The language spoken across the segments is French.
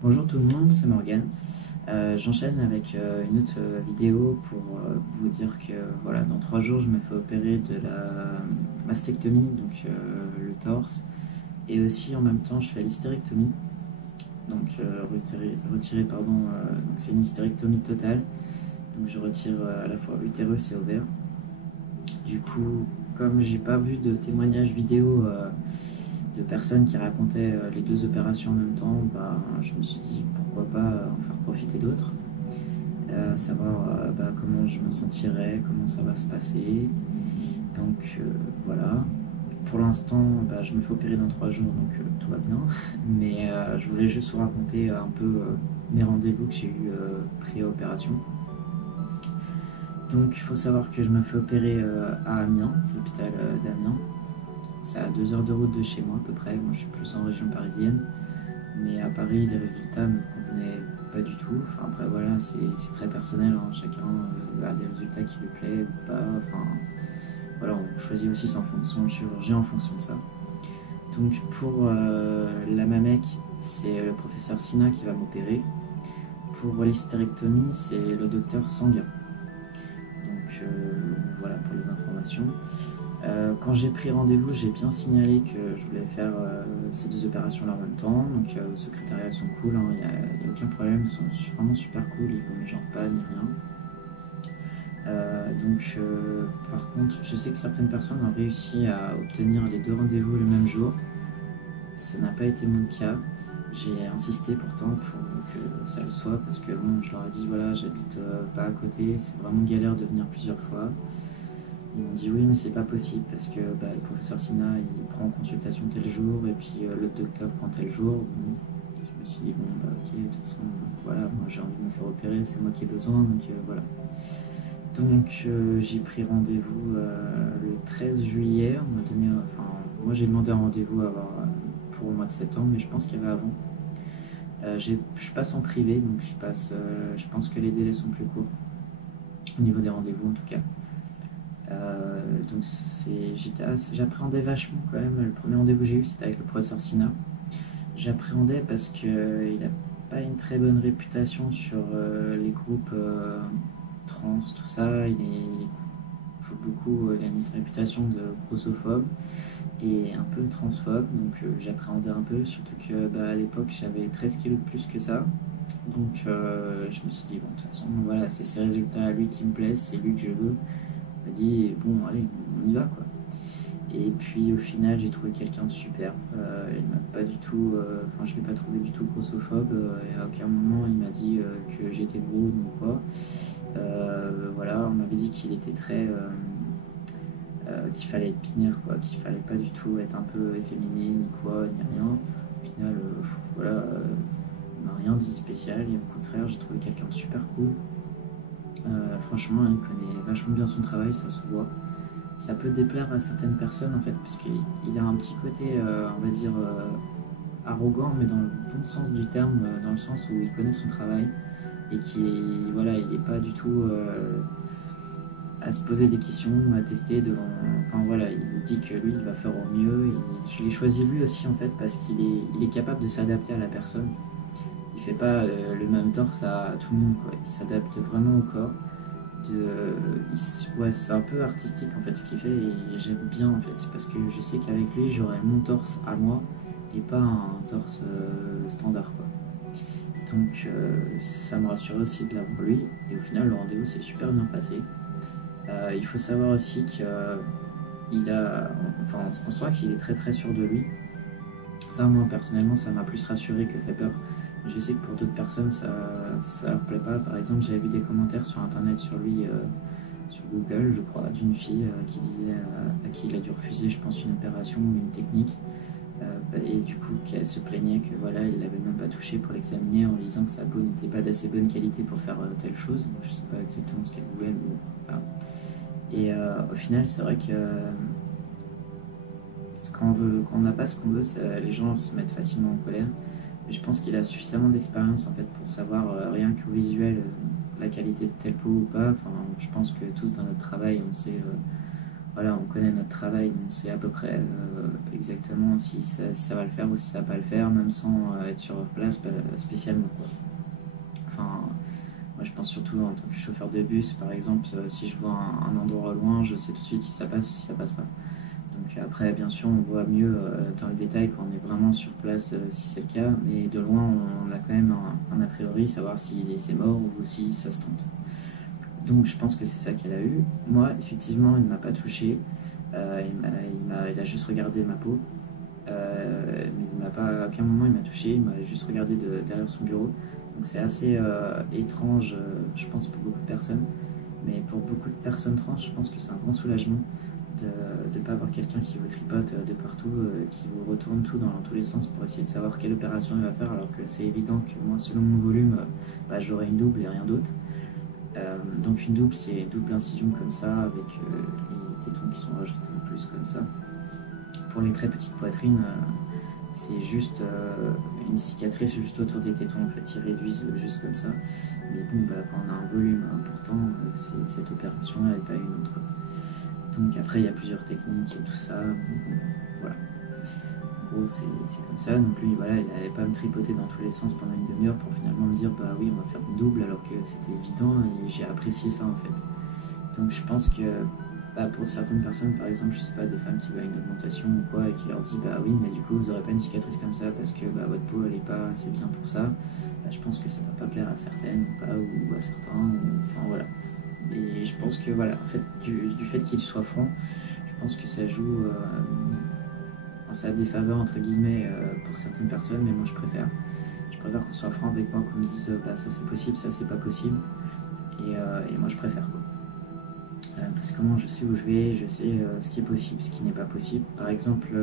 Bonjour tout le monde, c'est Morgane. J'enchaîne avec une autre vidéo pour vous dire que voilà, dans 3 jours je me fais opérer de la mastectomie, donc le torse, et aussi en même temps je fais l'hystérectomie, donc donc c'est une hystérectomie totale, donc je retire à la fois l'utérus et ovaire. Du coup, comme j'ai pas vu de témoignages vidéo de personnes qui racontaient les deux opérations en même temps, bah, je me suis dit pourquoi pas en faire profiter d'autres, savoir comment je me sentirais, comment ça va se passer. Donc voilà. Pour l'instant, je me fais opérer dans 3 jours, donc tout va bien. Mais je voulais juste vous raconter un peu mes rendez-vous que j'ai eu pré-opération. Donc il faut savoir que je me fais opérer à Amiens, l'hôpital d'Amiens. C'est à 2 heures de route de chez moi à peu près. Moi je suis plus en région parisienne. Mais à Paris, les résultats ne me convenaient pas du tout. Enfin, après, voilà, c'est très personnel, hein. Chacun a des résultats qui lui plaisent ou pas. Enfin, voilà, on choisit aussi son chirurgien en fonction de ça. Donc, pour la Mamec, c'est le professeur Sina qui va m'opérer. Pour l'hystérectomie, c'est le docteur Sanguin. Donc, voilà pour les informations. Quand j'ai pris rendez-vous, j'ai bien signalé que je voulais faire ces deux opérations-là en même temps. Donc au secrétariat, ils sont cool, hein, y a aucun problème, ils sont vraiment super cool, ils vous genre pas ni rien. Par contre, je sais que certaines personnes ont réussi à obtenir les deux rendez-vous le même jour. Ça n'a pas été mon cas. J'ai insisté pourtant pour que ça le soit parce que bon, je leur ai dit voilà, j'habite pas à côté, c'est vraiment galère de venir plusieurs fois. Ils m'ont dit oui, mais c'est pas possible parce que le professeur Sina il prend en consultation tel jour et puis le docteur prend tel jour. Bon, je me suis dit bon, ok, de toute façon, voilà, moi j'ai envie de me faire opérer, c'est moi qui ai besoin, donc voilà. Donc j'ai pris rendez-vous le 13 juillet. On m'a donné, moi j'ai demandé un rendez-vous pour le mois de septembre, mais je pense qu'il y avait avant. Je passe en privé, donc je pense que les délais sont plus courts au niveau des rendez-vous en tout cas. Donc j'appréhendais vachement quand même. Le premier rendez-vous que j'ai eu, c'était avec le professeur Sina. J'appréhendais parce qu'il n'a pas une très bonne réputation sur les groupes trans, tout ça. Il a une réputation de grossophobe et un peu transphobe, donc j'appréhendais un peu, surtout que à l'époque j'avais 13 kilos de plus que ça. Donc je me suis dit, bon, de toute façon, voilà, c'est ses résultats à lui qui me plaisent, c'est lui que je veux. Il m'a dit bon allez on y va quoi. Et puis au final j'ai trouvé quelqu'un de super. Il m'a pas du tout, je l'ai pas trouvé du tout grossophobe. Et à aucun moment il m'a dit que j'étais gros ou quoi. Voilà, on m'avait dit qu'il était très qu'il fallait être binaire quoi, qu'il fallait pas du tout être un peu efféminé ni quoi ni rien. Au final voilà, il m'a rien dit spécial et au contraire j'ai trouvé quelqu'un de super cool. Franchement, il connaît vachement bien son travail, ça se voit. Ça peut déplaire à certaines personnes en fait, parce qu'il a un petit côté, on va dire, arrogant, mais dans le bon sens du terme, dans le sens où il connaît son travail et qui, voilà, il n'est pas du tout à se poser des questions, à tester devant. Enfin voilà, il dit que lui, il va faire au mieux. Et je l'ai choisi lui aussi en fait, parce qu'il est capable de s'adapter à la personne. Il fait pas le même torse à tout le monde, quoi. Il s'adapte vraiment au corps. Ouais, c'est un peu artistique en fait ce qu'il fait et j'aime bien en fait parce que je sais qu'avec lui j'aurai mon torse à moi et pas un torse standard quoi. Donc ça me rassure aussi de l'avoir lui et au final le rendez-vous s'est super bien passé. Il faut savoir aussi on sent qu'il est très très sûr de lui. Ça moi personnellement ça m'a plus rassuré que fait peur. Je sais que pour d'autres personnes ça leur plaît pas. Par exemple j'avais vu des commentaires sur internet sur lui sur Google je crois d'une fille qui disait à qui il a dû refuser je pense une opération ou une technique et du coup qu'elle se plaignait que voilà il l'avait même pas touché pour l'examiner en lui disant que sa peau n'était pas d'assez bonne qualité pour faire telle chose. Moi, je sais pas exactement ce qu'elle voulait mais voilà. Et au final c'est vrai que quand on n'a pas ce qu'on veut les gens se mettent facilement en colère. Je pense qu'il a suffisamment d'expérience en fait pour savoir rien qu'au visuel la qualité de telle peau ou pas. Enfin, je pense que tous dans notre travail on sait voilà, on connaît notre travail, on sait à peu près exactement si ça va le faire ou si ça va pas le faire, même sans être sur place spécialement, quoi. Enfin, moi je pense surtout en tant que chauffeur de bus, par exemple, si je vois un endroit au loin, je sais tout de suite si ça passe ou si ça passe pas. Donc après, bien sûr, on voit mieux dans le détail quand on est vraiment sur place, si c'est le cas, mais de loin, on a quand même un a priori, savoir si c'est mort ou si ça se tente. Donc je pense que c'est ça qu'elle a eu. Moi, effectivement, il ne m'a pas touché. Il a juste regardé ma peau. Mais il m'a pas, à aucun moment il m'a touché, il m'a juste regardé derrière son bureau. Donc c'est assez étrange, je pense, pour beaucoup de personnes. Mais pour beaucoup de personnes trans, je pense que c'est un grand soulagement de ne pas avoir quelqu'un qui vous tripote de partout, qui vous retourne tout dans tous les sens pour essayer de savoir quelle opération il va faire, alors que c'est évident que moi, selon mon volume, j'aurai une double et rien d'autre. Donc une double, c'est double incision comme ça, avec les tétons qui sont rajoutés en plus comme ça. Pour les très petites poitrines, c'est juste une cicatrice juste autour des tétons, en fait, ils réduisent juste comme ça. Mais bon, quand on a un volume important, cette opération-là n'est pas une autre, quoi. Donc après, il y a plusieurs techniques et tout ça. Voilà. En gros, c'est comme ça. Donc lui, voilà, il n'allait pas me tripoter dans tous les sens pendant une demi-heure pour finalement me dire, bah oui, on va faire une double, alors que c'était évident et j'ai apprécié ça, en fait. Donc je pense que pour certaines personnes, par exemple, je sais pas, des femmes qui veulent une augmentation ou quoi, et qui leur dit, bah oui, mais du coup, vous n'aurez pas une cicatrice comme ça parce que votre peau, elle est pas assez bien pour ça. Je pense que ça ne va pas plaire à certaines ou à certains, enfin voilà. Et je pense que voilà, en fait, du fait qu'il soit franc, je pense que ça joue en sa défaveur entre guillemets pour certaines personnes, mais moi je préfère. Je préfère qu'on soit franc avec moi, qu'on me dise ça c'est possible, ça c'est pas possible. Et moi je préfère, quoi. Parce que moi je sais où je vais, je sais ce qui est possible, ce qui n'est pas possible. Par exemple,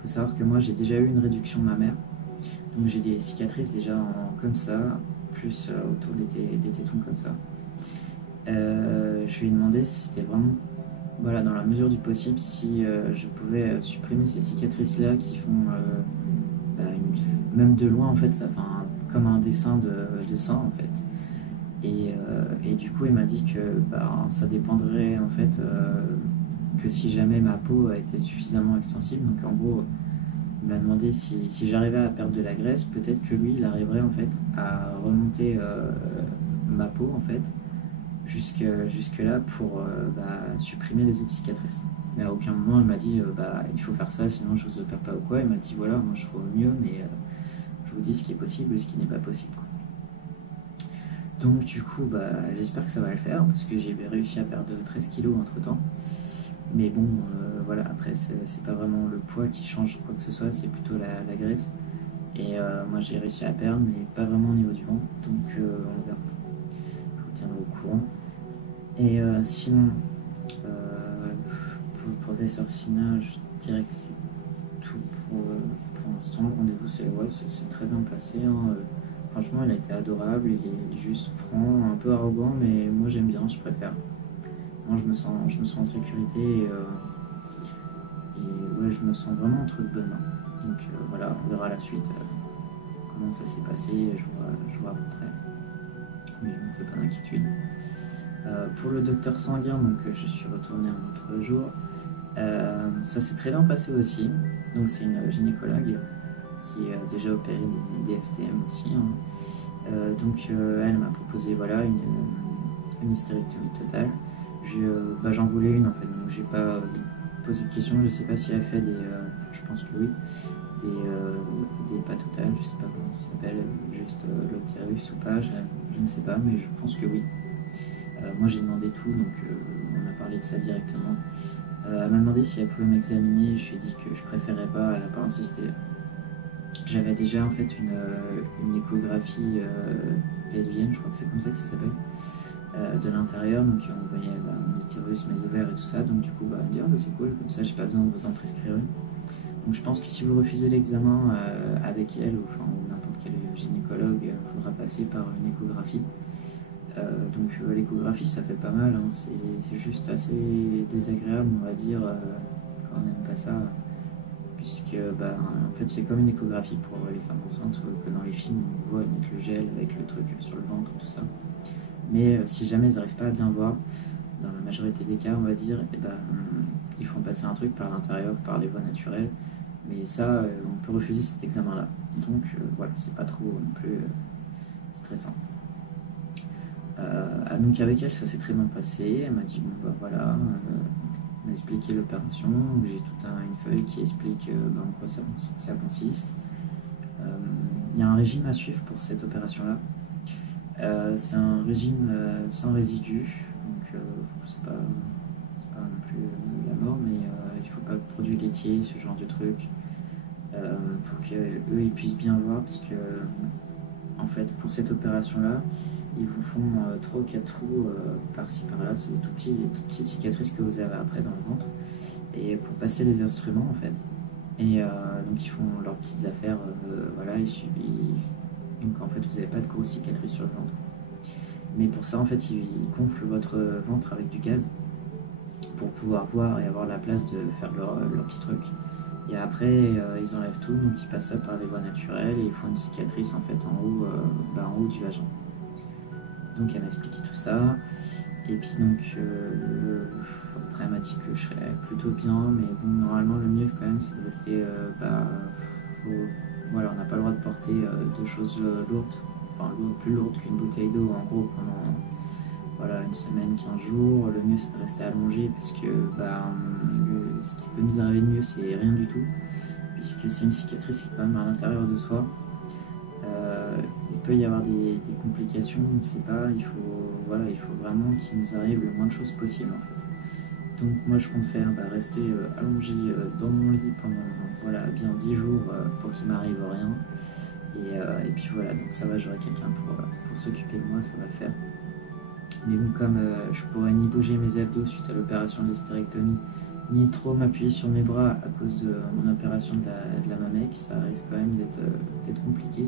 faut savoir que moi j'ai déjà eu une réduction mammaire. Donc j'ai des cicatrices déjà comme ça, plus autour des tétons comme ça. Je lui ai demandé si c'était vraiment, voilà, dans la mesure du possible, si je pouvais supprimer ces cicatrices-là qui font, même de loin, en fait, ça fait comme un dessin de sein, en fait. Et du coup, il m'a dit que ça dépendrait, en fait, que si jamais ma peau était suffisamment extensible. Donc en gros, il m'a demandé si j'arrivais à perdre de la graisse, peut-être que lui, il arriverait en fait à remonter ma peau, en fait, jusque là pour supprimer les autres cicatrices. Mais à aucun moment il m'a dit il faut faire ça sinon je vous opère pas ou quoi. Il m'a dit voilà, moi je ferai au mieux, mais je vous dis ce qui est possible et ce qui n'est pas possible, quoi. Donc du coup j'espère que ça va le faire parce que j'ai réussi à perdre 13 kilos entre temps. Mais bon voilà, après c'est pas vraiment le poids qui change quoi que ce soit, c'est plutôt la graisse. Et moi j'ai réussi à perdre mais pas vraiment au niveau du ventre, donc on verra. Au courant. Et sinon, pour le professeur Sina, je dirais que c'est tout pour l'instant. Le rendez-vous, c'est très bien passé, hein. Franchement, elle a été adorable, il est juste franc, un peu arrogant, mais moi j'aime bien, je préfère. Moi je me sens en sécurité et ouais, je me sens vraiment entre de bonnes mains. Donc voilà, on verra la suite, comment ça s'est passé, je vous raconterai. Mais je ne me fais pas d'inquiétude. Pour le docteur sanguin, donc je suis retourné un autre jour. Ça s'est très bien passé aussi. Donc c'est une gynécologue qui a déjà opéré des FTM aussi, hein. Donc elle m'a proposé voilà une hystérectomie totale. J'en voulais une en fait, donc j'ai pas posé de questions. Je sais pas si elle fait je pense que oui, des pas totales, je sais pas comment ça s'appelle, juste l'utérus ou pas, je ne sais pas, mais je pense que oui. Moi j'ai demandé tout, donc on a parlé de ça directement. Elle m'a demandé si elle pouvait m'examiner, je lui ai dit que je préférais pas, elle n'a pas insisté. J'avais déjà en fait une échographie pelvienne, je crois que c'est comme ça que ça s'appelle, de l'intérieur, donc on voyait mon utérus, mes ovaires et tout ça, donc du coup elle me dit c'est cool, comme ça j'ai pas besoin de vous en prescrire une. Donc je pense que si vous refusez l'examen avec elle ou n'importe quel gynécologue, il faudra passer par une échographie. Donc l'échographie ça fait pas mal, hein. C'est juste assez désagréable on va dire quand on n'aime pas ça, puisque en fait c'est comme une échographie pour les femmes enceintes que dans les films on voit mettre le gel avec le truc sur le ventre tout ça. Mais si jamais elles n'arrivent pas à bien voir, dans la majorité des cas, on va dire, et ben, ils font passer un truc par l'intérieur, par les voies naturelles. Mais ça, on peut refuser cet examen-là. Donc voilà, c'est pas trop non plus stressant. Donc avec elle, ça s'est très bien passé. Elle m'a dit, bon bah voilà, elle m'a expliqué l'opération. J'ai toute une feuille qui explique en quoi ça consiste. Il y a un régime à suivre pour cette opération-là. C'est un régime sans résidus, donc c'est pas non plus la mort, mais il faut pas de produits laitiers, ce genre de trucs, pour qu'eux ils puissent bien voir, parce que en fait pour cette opération-là, ils vous font 3 ou 4 trous par-ci par-là, c'est des toutes petites cicatrices que vous avez après dans le ventre, et pour passer les instruments en fait. Et donc ils font leurs petites affaires, voilà, donc en fait vous n'avez pas de grosses cicatrices sur le ventre. Mais pour ça en fait ils gonflent votre ventre avec du gaz pour pouvoir voir et avoir la place de faire leur petit truc. Et après ils enlèvent tout, donc ils passent ça par les voies naturelles et ils font une cicatrice en fait en haut du vagin. Donc elle m'a expliqué tout ça. Et puis donc après elle m'a dit que je serais plutôt bien, mais bon, normalement le mieux quand même c'est de rester voilà, on n'a pas le droit de porter de choses lourdes, enfin plus lourdes qu'une bouteille d'eau en gros pendant voilà, une semaine, 15 jours. Le mieux c'est de rester allongé, parce que ce qui peut nous arriver de mieux c'est rien du tout, puisque c'est une cicatrice qui est quand même à l'intérieur de soi. Il peut y avoir des complications, on ne sait pas, il faut vraiment qu'il nous arrive le moins de choses possible en fait. Donc moi je compte faire rester allongé dans mon lit pendant bien 10 jours pour qu'il m'arrive rien. Et puis voilà, donc ça va, j'aurai quelqu'un pour s'occuper de moi, ça va le faire. Mais bon, comme je pourrais ni bouger mes abdos suite à l'opération de l'hystérectomie, ni trop m'appuyer sur mes bras à cause de mon opération de la mamec, ça risque quand même d'être compliqué.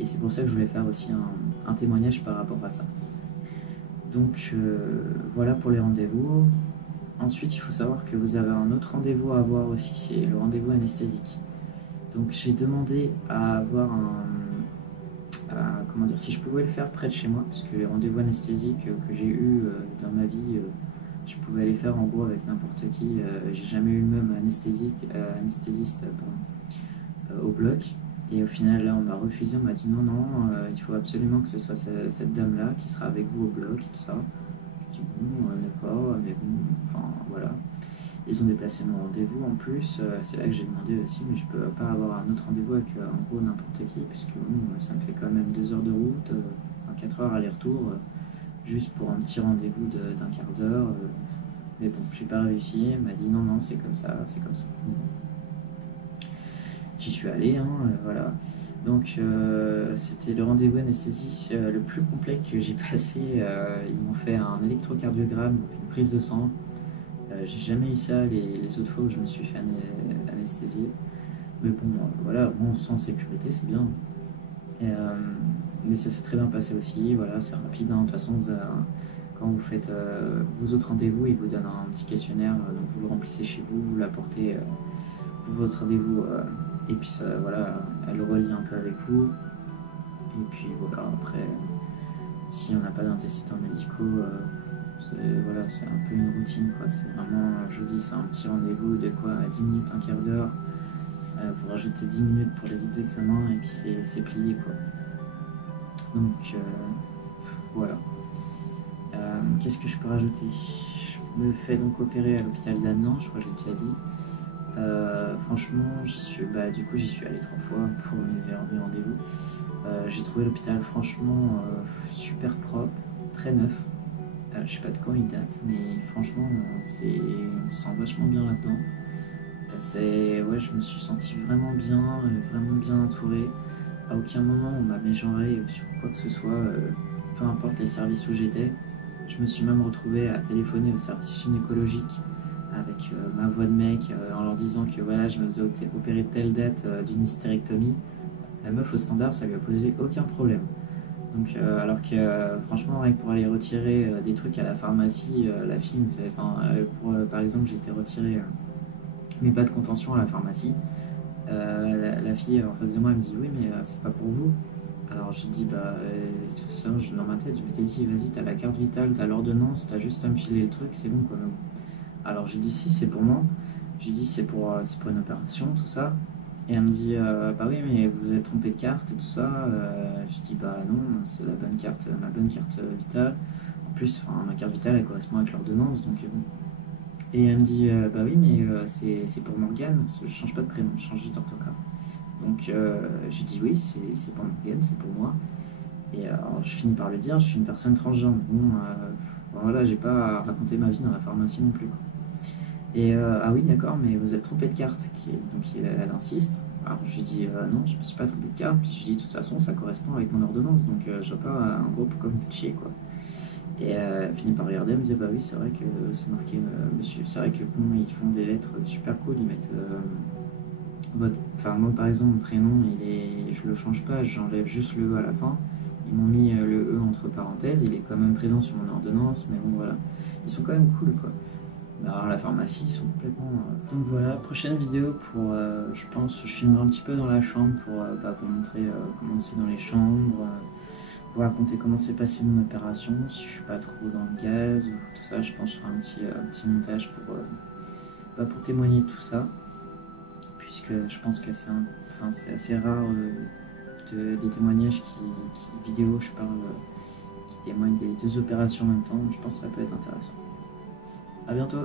Et c'est pour ça que je voulais faire aussi un témoignage par rapport à ça. Donc voilà pour les rendez-vous. Ensuite, il faut savoir que vous avez un autre rendez-vous à avoir aussi, c'est le rendez-vous anesthésique. Donc j'ai demandé à avoir comment dire, si je pouvais le faire près de chez moi, parce que les rendez-vous anesthésiques que j'ai eu dans ma vie, je pouvais les faire en gros avec n'importe qui. J'ai jamais eu le même anesthésiste au bloc. Et au final, là, on m'a refusé, on m'a dit non, il faut absolument que ce soit cette dame-là qui sera avec vous au bloc et tout ça. Je dis bon, d'accord, mais bon, enfin voilà. Ils ont déplacé mon rendez-vous en plus, c'est là que j'ai demandé aussi, mais je peux pas avoir un autre rendez-vous avec en gros n'importe qui, puisque bon, ça me fait quand même 2 heures de route, 4 heures aller-retour, juste pour un petit rendez-vous d'un quart d'heure. Mais bon, j'ai pas réussi, elle m'a dit non, c'est comme ça, c'est comme ça. J'y suis allé, voilà. Donc c'était le rendez-vous anesthésie le plus complet que j'ai passé. Ils m'ont fait un électrocardiogramme, ils m'ont fait une prise de sang. J'ai jamais eu ça les autres fois où je me suis fait anesthésier. Mais bon, voilà, bon, sans sécurité, c'est bien. Mais ça s'est très bien passé aussi, voilà, c'est rapide. De toute façon, quand vous faites vos autres rendez-vous, ils vous donnent un petit questionnaire, donc vous le remplissez chez vous, vous l'apportez pour votre rendez-vous, et puis ça, voilà, elle le relie un peu avec vous. Et puis voilà, après, si on n'a pas d'antécédents médicaux, voilà, c'est un peu une routine, quoi. C'est vraiment, je vous dis, c'est un petit rendez-vous de quoi, 10 minutes, un quart d'heure. Vous rajoutez 10 minutes pour les autres examens et puis c'est plié, quoi. Donc voilà. Qu'est-ce que je peux rajouter? Je me fais donc opérer à l'hôpital d'Amiens, je crois que j'ai déjà dit. Franchement, j'y suis allé 3 fois pour mes rendez-vous. J'ai trouvé l'hôpital franchement super propre, très neuf. Je sais pas de quand il date, mais franchement, on se sent vachement bien là-dedans. Ouais, je me suis senti vraiment bien entouré. À aucun moment on m'a mégenré sur quoi que ce soit, peu importe les services où j'étais. Je me suis même retrouvé à téléphoner au service gynécologique avec ma voix de mec en leur disant que voilà, je me faisais opérer telle date d'une hystérectomie. La meuf au standard, ça lui a posé aucun problème. Donc, alors que franchement, rien que pour aller retirer des trucs à la pharmacie, la fille me fait. Par exemple, j'ai été retirer mes pas de contention à la pharmacie. La fille en face de moi elle me dit oui, mais c'est pas pour vous. Alors je dis bah ça, dans ma tête je m'étais dit vas-y t'as la carte vitale, t'as l'ordonnance, t'as juste à me filer le truc, c'est bon quoi. Alors je dis si c'est pour moi, je lui dis c'est pour une opération tout ça. Et elle me dit bah oui mais vous êtes trompé de carte et tout ça. Je dis bah non c'est la bonne carte, ma bonne carte vitale. En plus enfin, ma carte vitale elle correspond avec l'ordonnance donc bon. Et elle me dit bah oui mais c'est pour Morgane, parce que je change pas de prénom, je change juste d'orthographe. Donc je dis oui c'est pour Morgane, c'est pour moi. Et alors, je finis par le dire, je suis une personne transgenre. Bon, voilà, j'ai pas à raconter ma vie dans la pharmacie non plus, quoi. Et ah oui, d'accord, mais vous êtes trompé de carte. Donc elle insiste. Alors je lui dis non, je me suis pas trompé de carte. Puis je lui dis de toute façon, ça correspond avec mon ordonnance. Donc je vois pas un gros pourquoi vous faites chier, quoi. Et elle finit par regarder, elle me dit bah oui, c'est vrai que c'est marqué monsieur. C'est vrai que bon, ils font des lettres super cool, ils mettent. Enfin, moi par exemple, mon prénom, je le change pas, j'enlève juste le E à la fin. Ils m'ont mis le E entre parenthèses, il est quand même présent sur mon ordonnance, mais bon voilà. Ils sont quand même cool quoi. Alors la pharmacie, ils sont complètement... Donc voilà, prochaine vidéo pour, je pense, je filmerai un petit peu dans la chambre pour vous montrer comment c'est dans les chambres, vous raconter comment s'est passée mon opération, si je suis pas trop dans le gaz ou tout ça, je pense que je ferai un petit montage pour témoigner de tout ça, puisque je pense que c'est assez rare des témoignages vidéo, je parle, qui témoignent des deux opérations en même temps, donc je pense que ça peut être intéressant. A bientôt.